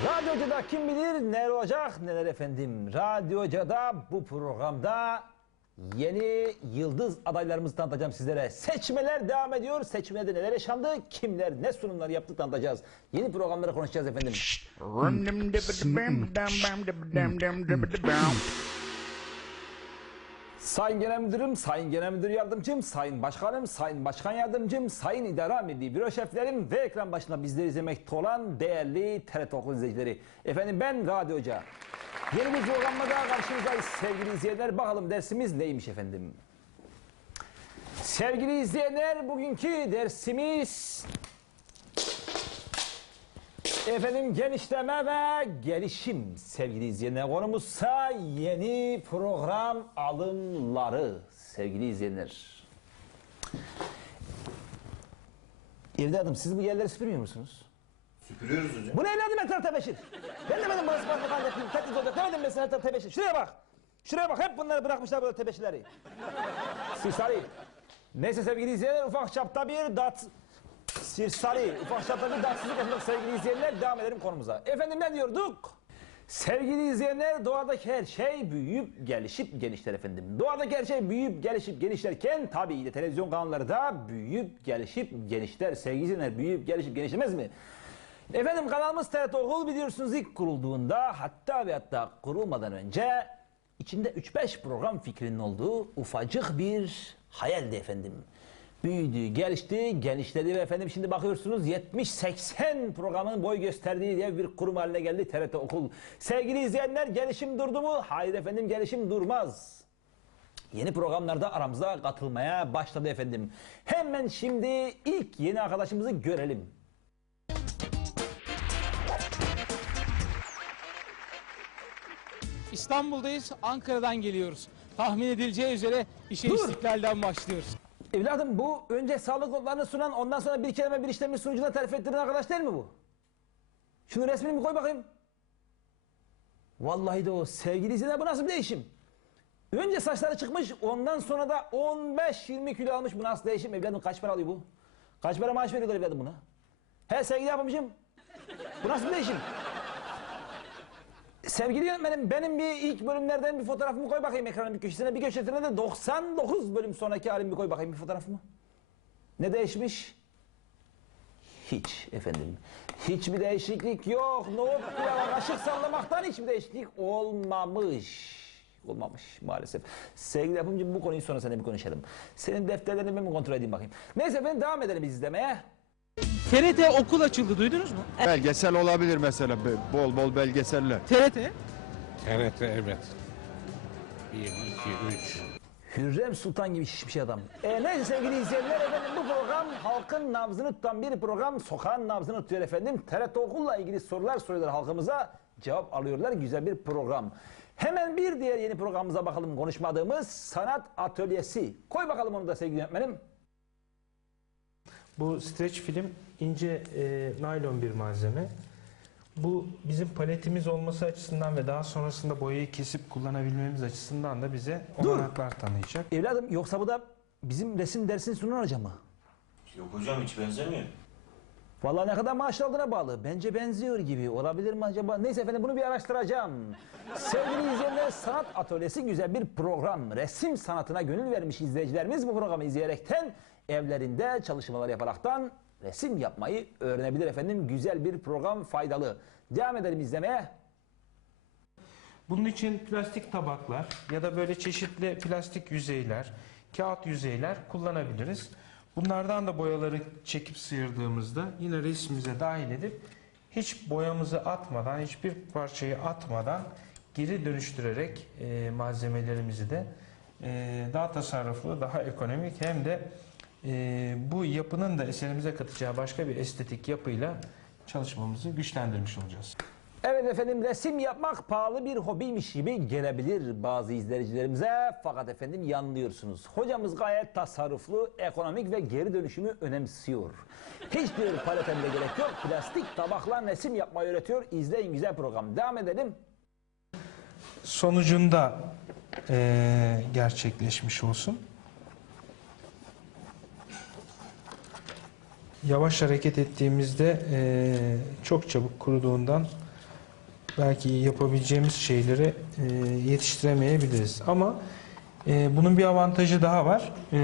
Radyocuda kim bilir neler olacak neler efendim. Radyocuda bu programda yeni yıldız adaylarımızı tanıtacağım sizlere. Seçmeler devam ediyor. Seçmelerde neler yaşandı, kimler ne sunumlar yaptı tanıtacağız. Yeni programları konuşacağız efendim. Sayın Genel Müdürüm, Sayın Genel Müdür Yardımcım, Sayın Başkanım, Sayın Başkan Yardımcım, Sayın İdare Amirliği Büro Şeflerim ve ekran başında bizleri izlemekte olan değerli TRT Okul izleyicileri. Efendim ben Radyo Hoca. Yeni bir programda karşınızdayız sevgili izleyenler. Bakalım dersimiz neymiş efendim? Sevgili izleyenler bugünkü dersimiz Efendim genişleme ve gelişim sevgili izleyenler. Konumuzsa yeni program alımları sevgili izleyenler. Evladım siz bu yerleri süpürmüyor musunuz? Süpürüyoruz hocam. Bu ne evladım etraf tebeşir? Ben demedim burası başbakan yapayım, tehdit olacak demedim ben sana etraf tebeşir. Şuraya bak. Şuraya bak hep bunları bırakmışlar burada tebeşirleri. Sirsari. Neyse sevgili izleyenler ufak çapta bir dat... Sirsari. Ufak çapta bir datsızlık yapmak sevgili izleyenler. Devam edelim konumuza. Efendim ne diyorduk? Sevgili izleyenler doğadaki her şey büyüyüp gelişip genişler efendim. Doğadaki her şey büyüyüp gelişip genişlerken tabii de televizyon kanalları da büyüyüp gelişip genişler. Sevgili izleyenler büyüyüp gelişip genişlemez mi? Efendim kanalımız TRT Okul biliyorsunuz ilk kurulduğunda hatta ve hatta kurulmadan önce içinde 3-5 program fikrinin olduğu ufacık bir hayaldi efendim. Büyüdü, gelişti, genişledi ve efendim şimdi bakıyorsunuz 70-80 programın boy gösterdiği diye bir kurum haline geldi TRT Okul. Sevgili izleyenler gelişim durdu mu? Hayır efendim gelişim durmaz. Yeni programlarda aramıza katılmaya başladı efendim. Hemen şimdi ilk yeni arkadaşımızı görelim. İstanbul'dayız, Ankara'dan geliyoruz. Tahmin edileceği üzere işe Dur. istiklalden başlıyoruz. Evladım bu önce sağlık notlarını sunan ondan sonra bir kelime bir işlemi sunucuna terfi ettiren arkadaş değil mi bu? Şunu resmini bir koy bakayım. Vallahi de o sevgili izleyenler bu nasıl bir değişim? Önce saçları çıkmış ondan sonra da 15-20 kilo almış bu nasıl değişim? Evladım kaç para alıyor bu? Kaç para maaş veriyorlar evladım buna? He sevgili yapımcım. Bu nasıl bir değişim? Sevgili yönetmenim benim bir ilk bölümlerden bir fotoğrafımı koy bakayım ekranın bir köşesine. Bir köşesine de 99 bölüm sonraki halimi koy bakayım bir fotoğrafımı. Ne değişmiş? Hiç efendim. Hiçbir değişiklik yok. Nohut pilava kaşık sallamaktan hiçbir değişiklik olmamış. Olmamış maalesef. Sevgili yapımcım bu konuyu sonra seninle bir konuşalım. Senin defterlerini ben mi kontrol edeyim bakayım. Neyse ben devam edelim izlemeye. TRT okul açıldı, duydunuz mu? Belgesel olabilir mesela be- bol bol belgeseller. TRT. TRT evet. 1, 2, 3. Hürrem Sultan gibi şişmiş adam. E, neyse sevgili izleyenler efendim bu program halkın nabzını tutan bir program. Sokağın nabzını tutuyor efendim. TRT okulla ilgili sorular soruyorlar halkımıza. Cevap alıyorlar. Güzel bir program. Hemen bir diğer yeni programımıza bakalım konuşmadığımız sanat atölyesi. Koy bakalım onu da sevgili yönetmenim. Bu streç film ince e, naylon bir malzeme. Bu bizim paletimiz olması açısından ve daha sonrasında boyayı kesip kullanabilmemiz açısından da bize olanaklar tanıyacak. Evladım yoksa bu da bizim resim dersini sunan hoca mı? Yok hocam hiç benzemiyor. Vallahi ne kadar maaş aldığına bağlı. Bence benziyor gibi. Olabilir mi acaba? Neyse efendim bunu bir araştıracağım. Sevgili izleyenler Sanat Atölyesi güzel bir program. Resim sanatına gönül vermiş izleyicilerimiz bu programı izleyerekten evlerinde çalışmalar yaparaktan resim yapmayı öğrenebilir efendim. Güzel bir program faydalı. Devam edelim izlemeye. Bunun için plastik tabaklar ya da böyle çeşitli plastik yüzeyler, kağıt yüzeyler kullanabiliriz. Bunlardan da boyaları çekip sıyırdığımızda yine resmimize dahil edip hiç boyamızı atmadan, hiçbir parçayı atmadan geri dönüştürerek e, malzemelerimizi de e, daha tasarruflu, daha ekonomik hem de e, bu yapının da eserimize katacağı başka bir estetik yapıyla çalışmamızı güçlendirmiş olacağız. Evet efendim resim yapmak pahalı bir hobiymiş gibi gelebilir bazı izleyicilerimize. Fakat efendim yanılıyorsunuz. Hocamız gayet tasarruflu, ekonomik ve geri dönüşümü önemsiyor. Hiçbir paletende gerek yok. Plastik tabakla resim yapmayı öğretiyor. İzleyin güzel program. Devam edelim. sonucunda eee, gerçekleşmiş olsun. Yavaş hareket ettiğimizde eee, çok çabuk kuruduğundan belki yapabileceğimiz şeyleri e, yetiştiremeyebiliriz. Ama e, bunun bir avantajı daha var. E,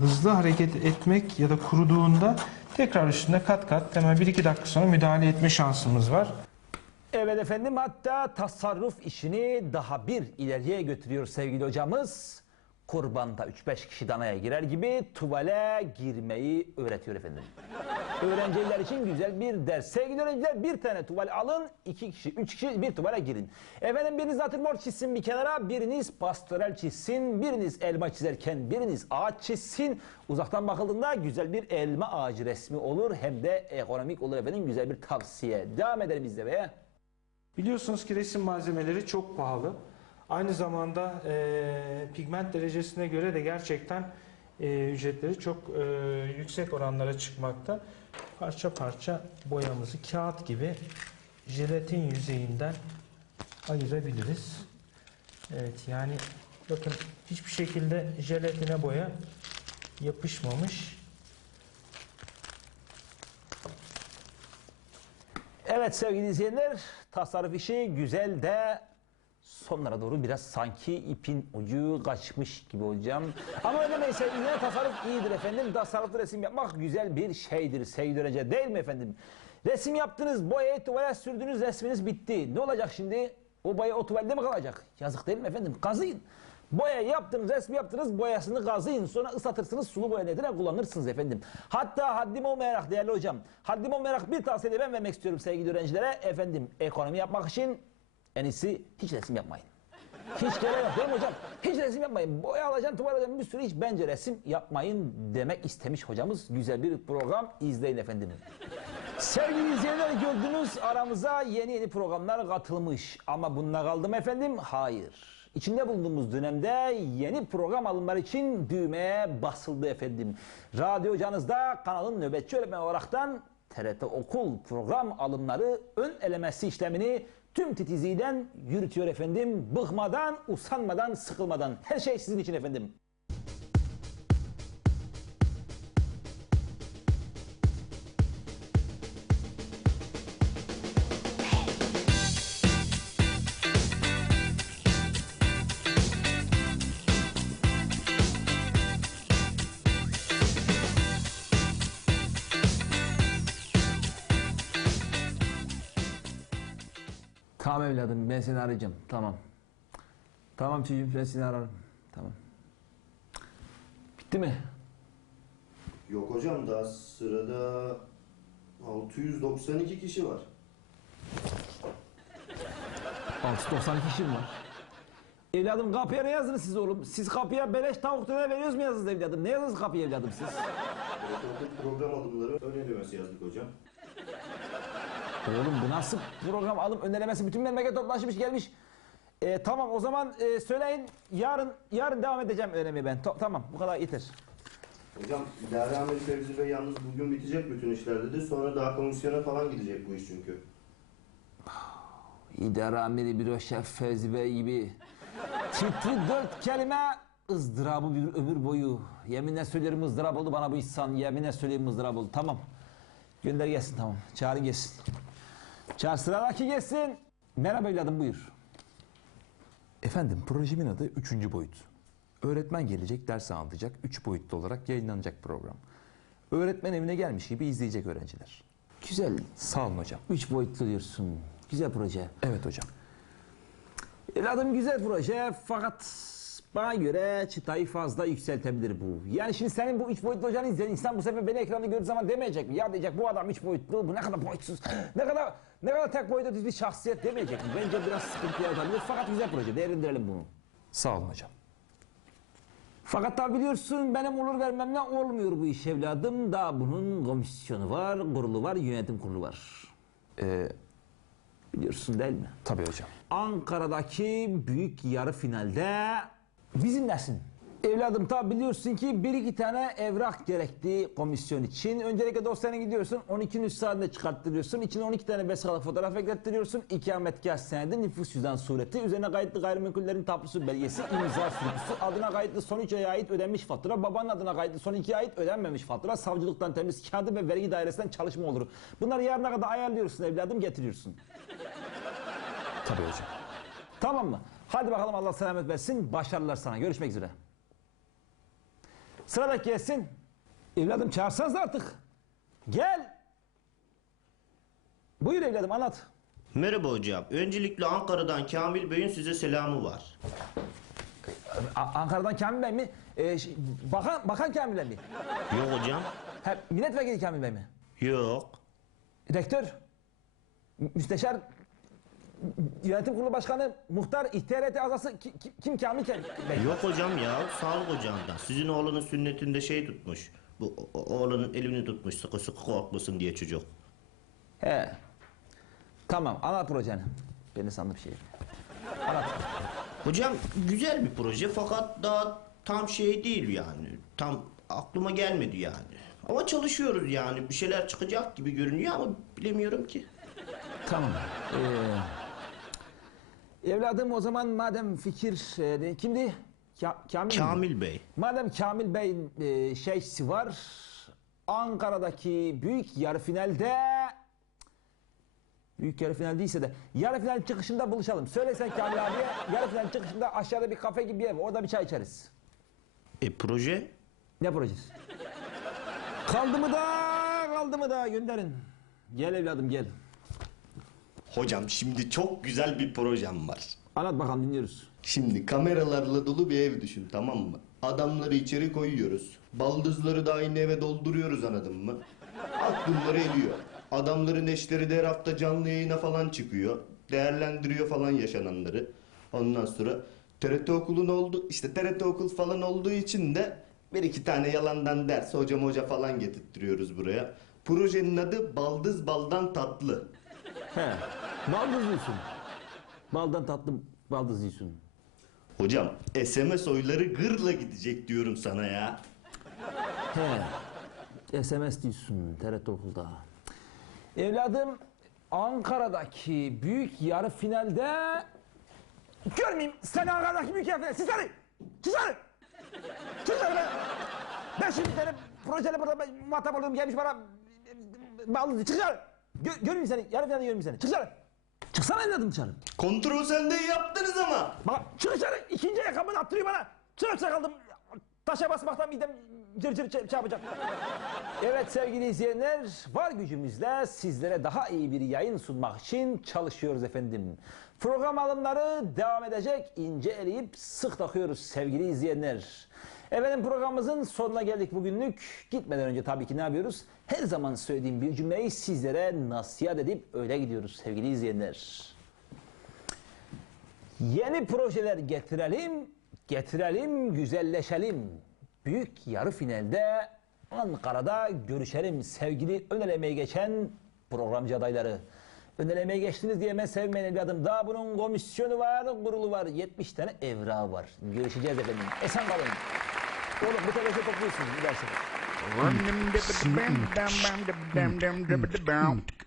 hızlı hareket etmek ya da kuruduğunda tekrar üstüne kat kat hemen 1-2 dakika sonra müdahale etme şansımız var. Evet efendim hatta tasarruf işini daha bir ileriye götürüyor sevgili hocamız. Kurbanda 3-5 kişi danaya girer gibi tuvale girmeyi öğretiyor efendim. Öğrenciler için güzel bir ders. Sevgili öğrenciler bir tane tuval alın, iki kişi, üç kişi bir tuvale girin. Efendim biriniz natürmort çizsin bir kenara, biriniz pastorel çizsin, biriniz elma çizerken biriniz ağaç çizsin. Uzaktan bakıldığında güzel bir elma ağacı resmi olur hem de ekonomik olur efendim güzel bir tavsiye. Devam edelim izlemeye. Biliyorsunuz ki resim malzemeleri çok pahalı. Aynı zamanda e, pigment derecesine göre de gerçekten e, ücretleri çok e, yüksek oranlara çıkmakta. Parça parça boyamızı kağıt gibi jelatin yüzeyinden ayırabiliriz. Evet yani bakın hiçbir şekilde jelatine boya yapışmamış. Evet sevgili izleyenler, tasarruf işi güzel de sonlara doğru biraz sanki ipin ucu kaçmış gibi hocam. Ama öyle neyse yine tasarruf iyidir efendim. Tasarruflu resim yapmak güzel bir şeydir öğrenci değil mi efendim? Resim yaptınız, boyayı tuvale sürdünüz, resminiz bitti. Ne olacak şimdi? O boya o tuvalde mi kalacak? Yazık değil mi efendim? Kazıyın. Boya yaptınız, resmi yaptınız, boyasını kazıyın. Sonra ıslatırsınız, sulu boya nedine kullanırsınız efendim. Hatta haddim olmayarak değerli hocam, haddim olmayarak bir tavsiye de ben vermek istiyorum sevgili öğrencilere. Efendim, ekonomi yapmak için en iyisi hiç resim yapmayın. Hiç gerek yok değil mi hocam? Hiç resim yapmayın. Boya alacaksın, tuval alacaksın bir sürü hiç bence resim yapmayın demek istemiş hocamız. Güzel bir program izleyin efendim. Sevgili izleyenler gördünüz aramıza yeni yeni programlar katılmış. Ama bununla kaldım efendim? Hayır. İçinde bulunduğumuz dönemde yeni program alımları için düğmeye basıldı efendim. Radyo hocanızda kanalın nöbetçi öğretmen olaraktan TRT Okul program alımları ön elemesi işlemini tüm titizliğiyle yürütüyor efendim. Bıkmadan, usanmadan, sıkılmadan. Her şey sizin için efendim. Tamam evladım ben seni arayacağım. Tamam. Tamam çocuğum ben seni ararım. Tamam. Bitti mi? Yok hocam daha sırada 692 kişi var. 692 kişi mi var? Evladım kapıya ne yazdınız siz oğlum? Siz kapıya beleş tavuk döner veriyoruz mu yazdınız evladım? Ne yazdınız kapıya evladım siz? Program alımları ön elemesi yazdık hocam. Oğlum bu nasıl program alım önerilemesi bütün memleket toplaşmış gelmiş. Ee, tamam o zaman e, söyleyin yarın yarın devam edeceğim önemli ben. To- tamam bu kadar yeter. Hocam idare amiri Fevzi Bey yalnız bugün bitecek bütün işler dedi. Sonra daha komisyona falan gidecek bu iş çünkü. İdare amiri büro şef Fevzi Bey gibi titri dört kelime ızdırabı bir ömür boyu. Yeminle söylerim ızdırap oldu bana bu insan. Yeminle söyleyeyim ızdırap oldu. Tamam. Gönder gelsin tamam. Çağırın gelsin. Çağır sıradaki gelsin. Merhaba evladım buyur. Efendim projemin adı 3. boyut. Öğretmen gelecek, ders anlatacak, 3 boyutlu olarak yayınlanacak program. Öğretmen evine gelmiş gibi izleyecek öğrenciler. Güzel. Sağ olun hocam. Üç boyutlu diyorsun. Güzel proje. Evet hocam. Evladım güzel proje fakat bana göre çıtayı fazla yükseltebilir bu. Yani şimdi senin bu üç boyutlu hocanı izleyen insan bu sefer beni ekranda gördüğü zaman demeyecek mi? Ya diyecek bu adam üç boyutlu, bu ne kadar boyutsuz, ne kadar ne kadar tek boyutlu düz bir şahsiyet demeyecek mi? Bence biraz sıkıntı yaratabilir fakat güzel proje, değerlendirelim bunu. Sağ olun hocam. Fakat da biliyorsun benim olur vermemle olmuyor bu iş evladım. Daha bunun komisyonu var, kurulu var, yönetim kurulu var. Ee, Biliyorsun değil mi? tabii hocam. Ankara'daki büyük yarı finalde bizimlesin. Evladım tabi biliyorsun ki bir iki tane evrak gerekti komisyon için. Öncelikle dosyana gidiyorsun 12'nin üst saatinde çıkarttırıyorsun. İçine 12 tane vesikalık fotoğraf eklettiriyorsun. İkametgah senedi, nüfus cüzdan sureti, üzerine kayıtlı gayrimenkullerin tapusu belgesi, imza sürücüsü, adına kayıtlı son 3 aya ait ödenmiş fatura, babanın adına kayıtlı son 2 aya ait ödenmemiş fatura, savcılıktan temiz kağıdı ve vergi dairesinden çalışma olur. Bunları yarına kadar ayarlıyorsun evladım getiriyorsun. Tabii hocam. Tamam mı? Hadi bakalım Allah selamet versin. Başarılar sana. Görüşmek üzere. Sıradaki gelsin. Evladım çağırsanız artık. Gel. Buyur evladım anlat. Merhaba hocam. Öncelikle Ankara'dan Kamil Bey'in size selamı var. A- Ankara'dan Kamil Bey mi? Ee, ş- bakan, bakan Kamil Bey mi? Yok hocam. Ha, milletvekili Kamil Bey mi? Yok. Rektör? Mü- Müsteşar? Yönetim kurulu başkanı, muhtar, ihtiyar azası ki- ki- kim Kamil Bey? Yok hocam ya. Sağlık hocamdan. Sizin oğlunun sünnetinde şey tutmuş. Bu o- oğlunun elini tutmuş sıkı sıkı korkmasın diye çocuk. He. Tamam anlat projeni. Beni sandı bir şey. Anlat. Hocam güzel bir proje fakat daha tam şey değil yani. Tam aklıma gelmedi yani. Ama çalışıyoruz yani. Bir şeyler çıkacak gibi görünüyor ama bilemiyorum ki. Tamam. Ee, evladım o zaman madem fikir e, kimdi? Ka- Kamil. mi? Kamil Bey. Madem Kamil Bey'in e, şeysi var, Ankara'daki büyük yarı finalde Büyük yarı final değilse de yarı final çıkışında buluşalım. Söylesen Kamil abiye yarı final çıkışında aşağıda bir kafe gibi bir ev. Orada bir çay içeriz. E proje? Ne projesi? Kaldı mı da kaldı mı da gönderin. Gel evladım gel. Hocam şimdi çok güzel bir projem var. Anlat bakalım dinliyoruz. Şimdi kameralarla dolu bir ev düşün tamam mı? Adamları içeri koyuyoruz. Baldızları da aynı eve dolduruyoruz anladın mı? Aklımları eliyor. Adamların eşleri de her hafta canlı yayına falan çıkıyor. Değerlendiriyor falan yaşananları. Ondan sonra TRT okulun oldu işte TRT okul falan olduğu için de bir iki tane yalandan ders hocam hoca falan getirtiyoruz buraya. Projenin adı Baldız Baldan Tatlı. He. Baldız diyorsun. Baldan tatlı baldız diyorsun. Hocam SMS oyları gırla gidecek diyorum sana ya. He. SMS diyorsun TRT okulda. Evladım Ankara'daki büyük yarı finalde görmeyeyim seni Ankara'daki büyük yarı finalde. Siz hadi. Siz ben. Ben şimdi tane projeyle burada muhatap oluyorum gelmiş bana bağlı çık dışarı. Gö görmeyeyim seni. Yarı finalde görmeyeyim seni. Çık dışarı. Çıksana evladım dışarı. Kontrol sende yaptınız ama. Bak çık dışarı. İkinci ayakkabını attırıyor bana. Çırpsa kaldım. Taşa basmaktan midem cır cır şey yapacak. Evet sevgili izleyenler, var gücümüzle sizlere daha iyi bir yayın sunmak için çalışıyoruz efendim. Program alımları devam edecek, ince eleyip sık takıyoruz sevgili izleyenler. Efendim programımızın sonuna geldik bugünlük. Gitmeden önce tabii ki ne yapıyoruz? Her zaman söylediğim bir cümleyi sizlere nasihat edip öyle gidiyoruz sevgili izleyenler. Yeni projeler getirelim, getirelim, güzelleşelim. Büyük yarı finalde Ankara'da görüşelim sevgili ön elemeye geçen programcı adayları. Ön elemeye geçtiniz diye ben sevmeyen evladım. Daha bunun komisyonu var, kurulu var. 70 tane evra var. Görüşeceğiz efendim. Esen kalın. Oğlum bu tarafa topluyorsunuz bir daha sefer.